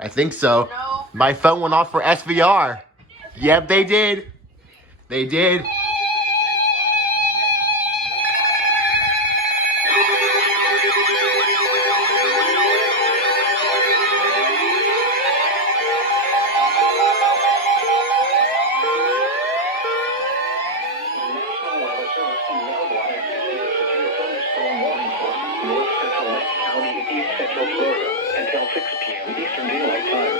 I think so. No. My phone went off for SVR. Yep, they did. They did. North Central Lake County in East Central Florida until 6 p.m. Eastern Daylight Time.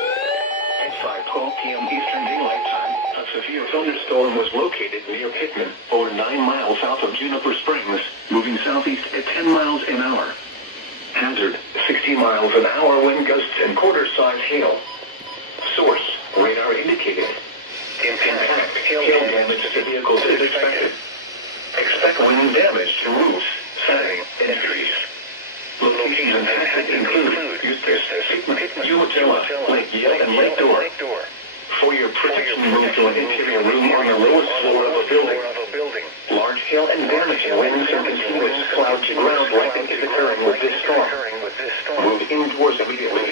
At 5:12 p.m. Eastern Daylight Time, a severe thunderstorm was located near Pittman, over 9 miles south of Juniper Springs, moving southeast at 10 miles an hour. Hazard, 60 miles an hour wind gusts and quarter-size hail. Source, radar indicated. Impact, hail damage to vehicles is expected. Expect wind damage to roofs, siding, and trees. Locations impacted include Umatilla, Lake Yale, and Lake Door. For your protection, move to an interior room on the lowest floor of a building. Large hail and damaging winds and continuous cloud to ground lightning is occurring with this storm. Move indoors immediately.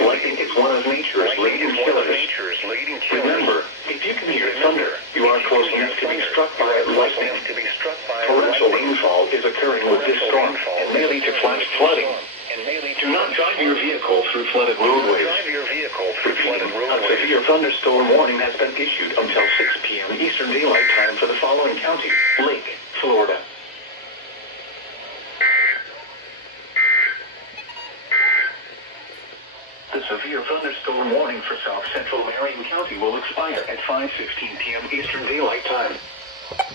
Lightning is one of nature's leading killers. Remember, if you can hear thunder, you are close enough to be struck by lightning. Torrential rainfall is occurring with this storm and may lead to flash flooding. Do not drive your vehicle through flooded roadways. A severe thunderstorm warning has been issued until 6 p.m. Eastern Daylight Time for the following county: Lake, Florida. The severe thunderstorm warning for South Central Marion County will expire at 5:15 p.m. Eastern Daylight Time.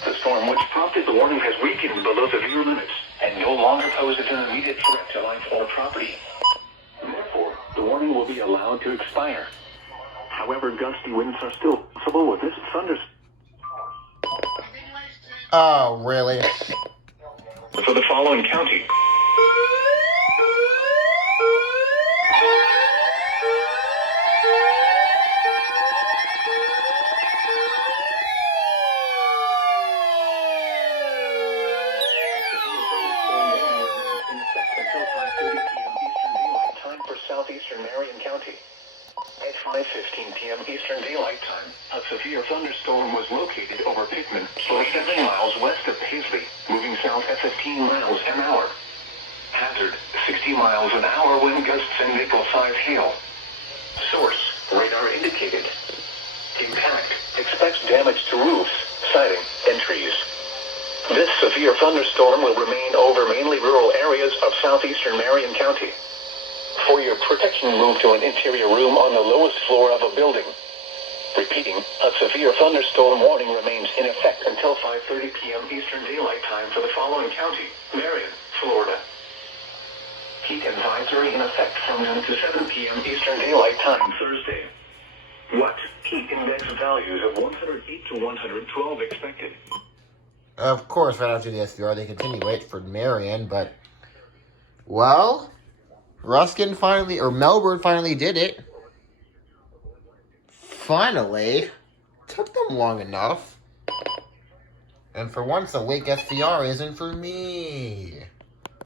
The storm which prompted the warning has weakened below severe limits and no longer poses an immediate threat to life or property. Therefore, the warning will be allowed to expire. However, gusty winds are still possible with this thunderstorm. Oh, really? For the following county: Southeastern Marion County. At 5:15 p.m. Eastern Daylight Time, a severe thunderstorm was located over Pittman, 7 miles west of Paisley, moving south at 15 miles an hour. Hazard, 60 miles an hour wind gusts and nickel-size hail. Source, radar indicated. Impact, expects damage to roofs, siding, and trees. This severe thunderstorm will remain over mainly rural areas of southeastern Marion County. For your protection, move to an interior room on the lowest floor of a building. Repeating, a severe thunderstorm warning remains in effect until 5:30 p.m. Eastern Daylight Time for the following county: Marion, Florida. Heat advisory in effect from noon to 7 p.m. Eastern Daylight Time Thursday. What? Heat index values of 108 to 112 expected. Of course, right after the SVR, they continue it for Marion, but, well, Ruskin finally, or Melbourne finally did it. Finally. Took them long enough. And for once, a weak SVR isn't for me.